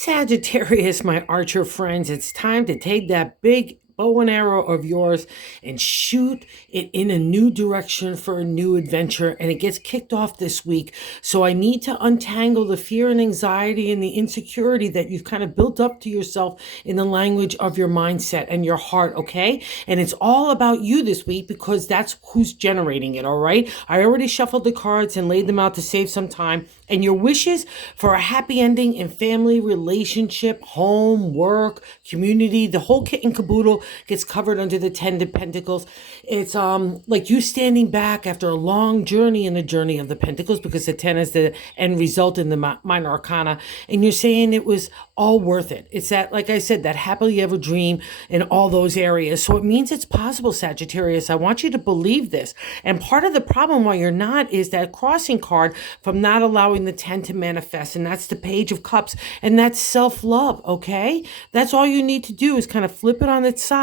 Sagittarius, my archer friends, it's time to take that big bow and arrow of yours and shoot it in a new direction for a new adventure. And it gets kicked off this week. So I need to untangle the fear and anxiety and the insecurity that you've kind of built up to yourself in the language of your mindset and your heart, okay? And it's all about you this week because that's who's generating it, all right? I already shuffled the cards and laid them out to save some time. And your wishes for a happy ending in family, relationship, home, work, community, the whole kit and caboodle gets covered under the 10 of Pentacles. It's like you standing back after a long journey in the journey of the Pentacles, because the 10 is the end result in the minor arcana, and you're saying it was all worth it. It's that, like I said, that happily ever dream in all those areas. So it means it's possible, Sagittarius. I want you to believe this. And part of the problem why you're not is that crossing card from not allowing the 10 to manifest, and that's the Page of Cups, and that's self-love, okay? That's all you need to do is kind of flip it on its side.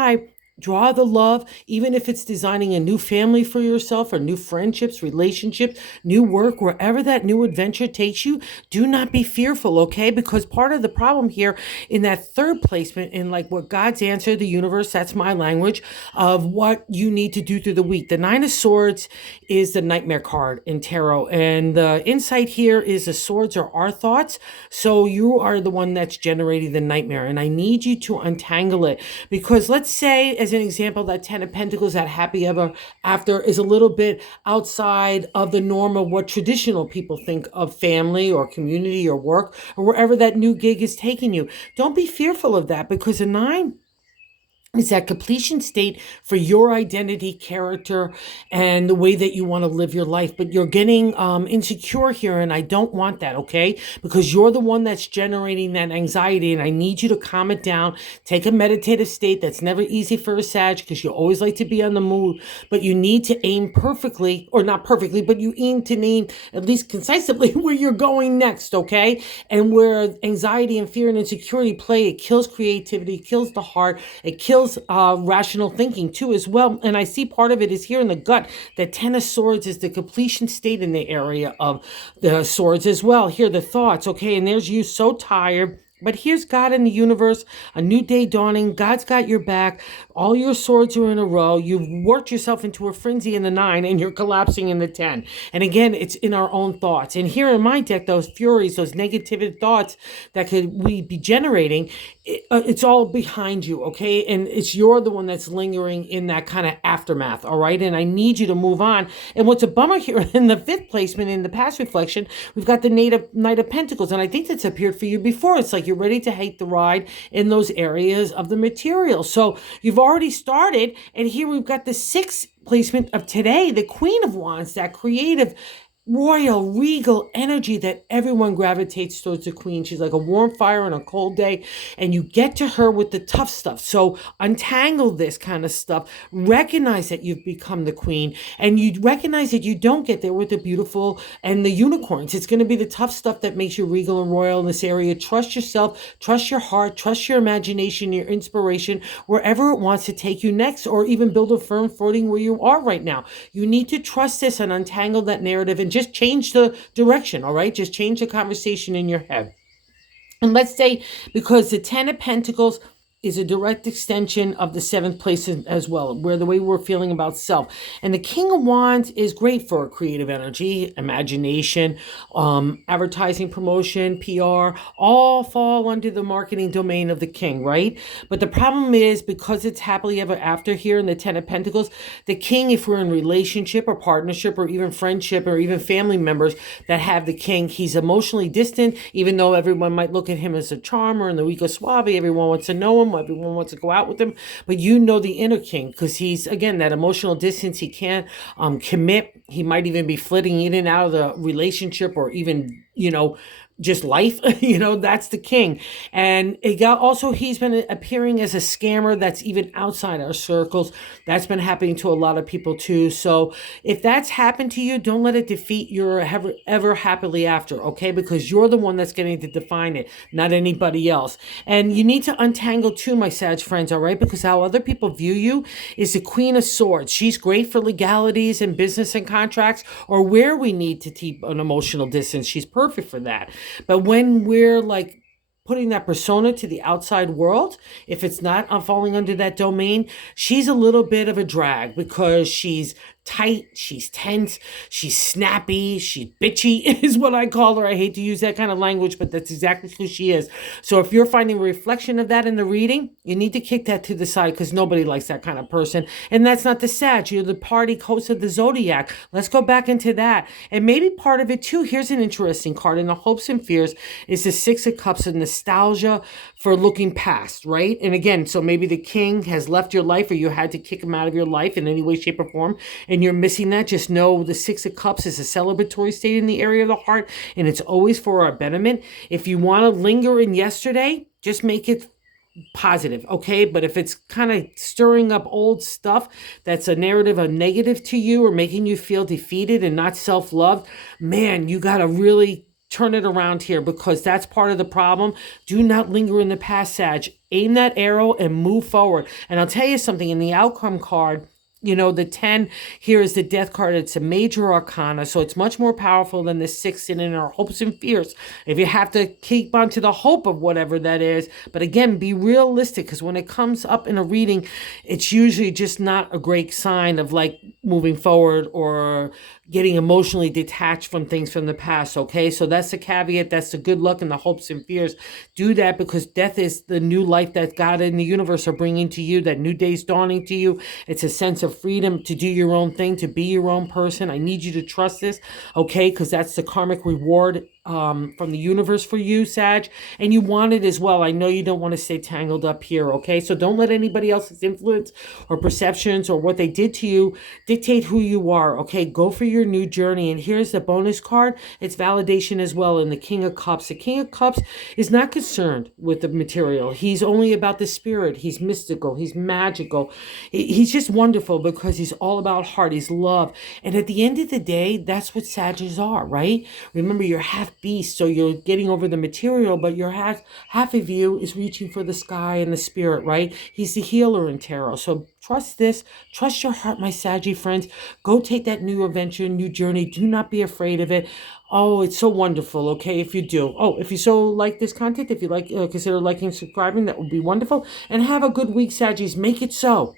Draw the love, even if it's designing a new family for yourself or new friendships, relationships, new work, wherever that new adventure takes you. Do not be fearful, okay? Because part of the problem here in that third placement, in like what God's answer, the universe, that's my language, of what you need to do through the week. The Nine of Swords is the nightmare card in tarot. And the insight here is the swords are our thoughts. So you are the one that's generating the nightmare. And I need you to untangle it. Because let's say, as an example, that 10 of Pentacles, that happy ever after, is a little bit outside of the norm of what traditional people think of family or community or work or wherever that new gig is taking you. Don't be fearful of that, because a 9 is that completion state for your identity, character, and the way that you want to live your life. But you're getting insecure here, and I don't want that, okay? Because you're the one that's generating that anxiety, and I need you to calm it down. Take a meditative state. That's never easy for a Sag, because you always like to be on the move, but you need to aim perfectly, or not perfectly, but you aim to name at least concisely where you're going next, okay? And where anxiety and fear and insecurity play, it kills creativity, kills the heart, it kills rational thinking too as well. And I see part of it is here in the gut. The 10 of Swords is the completion state in the area of the swords as well. Here, the thoughts, okay? And there's you so tired. But here's God in the universe, a new day dawning. God's got your back. All your swords are in a row. You've worked yourself into a frenzy in the 9, and you're collapsing in the 10. And again, it's in our own thoughts. And here in my deck, those furies, those negative thoughts that could we be generating, it's all behind you, okay? And you're the one that's lingering in that kind of aftermath, all right? And I need you to move on. And what's a bummer here in the 5th placement in the past reflection, we've got the Knight of Pentacles. And I think that's appeared for you before. It's like you're ready to hate the ride in those areas of the material. So you've already started, and here we've got the 6th placement of today, the Queen of Wands, that creative, royal, regal energy that everyone gravitates towards the queen. She's like a warm fire on a cold day, and you get to her with the tough stuff. So untangle this kind of stuff. Recognize that you've become the queen, and you recognize that you don't get there with the beautiful and the unicorns. It's going to be the tough stuff that makes you regal and royal in this area. Trust yourself, trust your heart, trust your imagination, your inspiration, wherever it wants to take you next, or even build a firm footing where you are right now. You need to trust this and untangle that narrative, and just change the direction, all right? Just change the conversation in your head. And let's say, because the 10 of Pentacles is a direct extension of the 7th place as well, where the way we're feeling about self. And the King of Wands is great for creative energy, imagination, advertising, promotion, PR, all fall under the marketing domain of the King, right? But the problem is, because it's happily ever after here in the 10 of Pentacles, the King, if we're in relationship or partnership or even friendship or even family members that have the King, he's emotionally distant, even though everyone might look at him as a charmer and the Rico Suave, everyone wants to know him, everyone wants to go out with him, but you know the inner King, because he's, again, that emotional distance. He can't commit. He might even be flitting in and out of the relationship, or even, just life, that's the King. And he's been appearing as a scammer that's even outside our circles. That's been happening to a lot of people too. So if that's happened to you, don't let it defeat your ever happily after, okay? Because you're the one that's getting to define it, not anybody else. And you need to untangle too, my Sag friends, all right? Because how other people view you is the Queen of Swords. She's great for legalities and business and contracts, or where we need to keep an emotional distance. She's perfect for that. But when we're like putting that persona to the outside world, if it's not falling under that domain, she's a little bit of a drag because she's tight, she's tense, she's snappy, she's bitchy is what I call her. I hate to use that kind of language, but that's exactly who she is. So if you're finding a reflection of that in the reading, you need to kick that to the side because nobody likes that kind of person. And that's not the Sag. You're the party host of the Zodiac. Let's go back into that. And maybe part of it too, here's an interesting card in the hopes and fears is the Six of Cups, of nostalgia for looking past, right? And again, so maybe the king has left your life or you had to kick him out of your life in any way, shape, or form, and you're missing that. Just know the Six of Cups is a celebratory state in the area of the heart, and it's always for our betterment. If you want to linger in yesterday, just make it positive, okay? But if it's kind of stirring up old stuff that's a narrative of negative to you or making you feel defeated and not self-loved, man, you got to really turn it around here because that's part of the problem. Do not linger in the past, Sag. Aim that arrow and move forward. And I'll tell you something, in the outcome card, the 10 here is the death card. It's a major arcana, so it's much more powerful than the 6 in our hopes and fears. If you have to keep on to the hope of whatever that is, but again, be realistic, because when it comes up in a reading, it's usually just not a great sign of like moving forward or getting emotionally detached from things from the past, okay? So that's the caveat. That's the good luck and the hopes and fears. Do that because death is the new life that God and the universe are bringing to you, that new day's dawning to you. It's a sense of freedom to do your own thing, to be your own person. I need you to trust this, okay? Because that's the karmic reward from the universe for you, Sag, and you want it as well. I know you don't want to stay tangled up here, okay? So don't let anybody else's influence or perceptions or what they did to you dictate who you are, okay? Go for your new journey. And here's the bonus card. It's validation as well in the King of Cups. The King of Cups is not concerned with the material. He's only about the spirit. He's mystical. He's magical. He's just wonderful because he's all about heart. He's love. And at the end of the day, that's what Sagittarius are, right? Remember, you're half beast, so you're getting over the material, but your half of you is reaching for the sky and the spirit, right? He's the healer in tarot. So trust this, trust your heart, my Saggy friends. Go take that new adventure, new journey. Do not be afraid of it. Oh, it's so wonderful, okay, if you do. Oh, if you so like this content, if you like, consider liking, subscribing, that would be wonderful. And have a good week, Saggies. Make it so.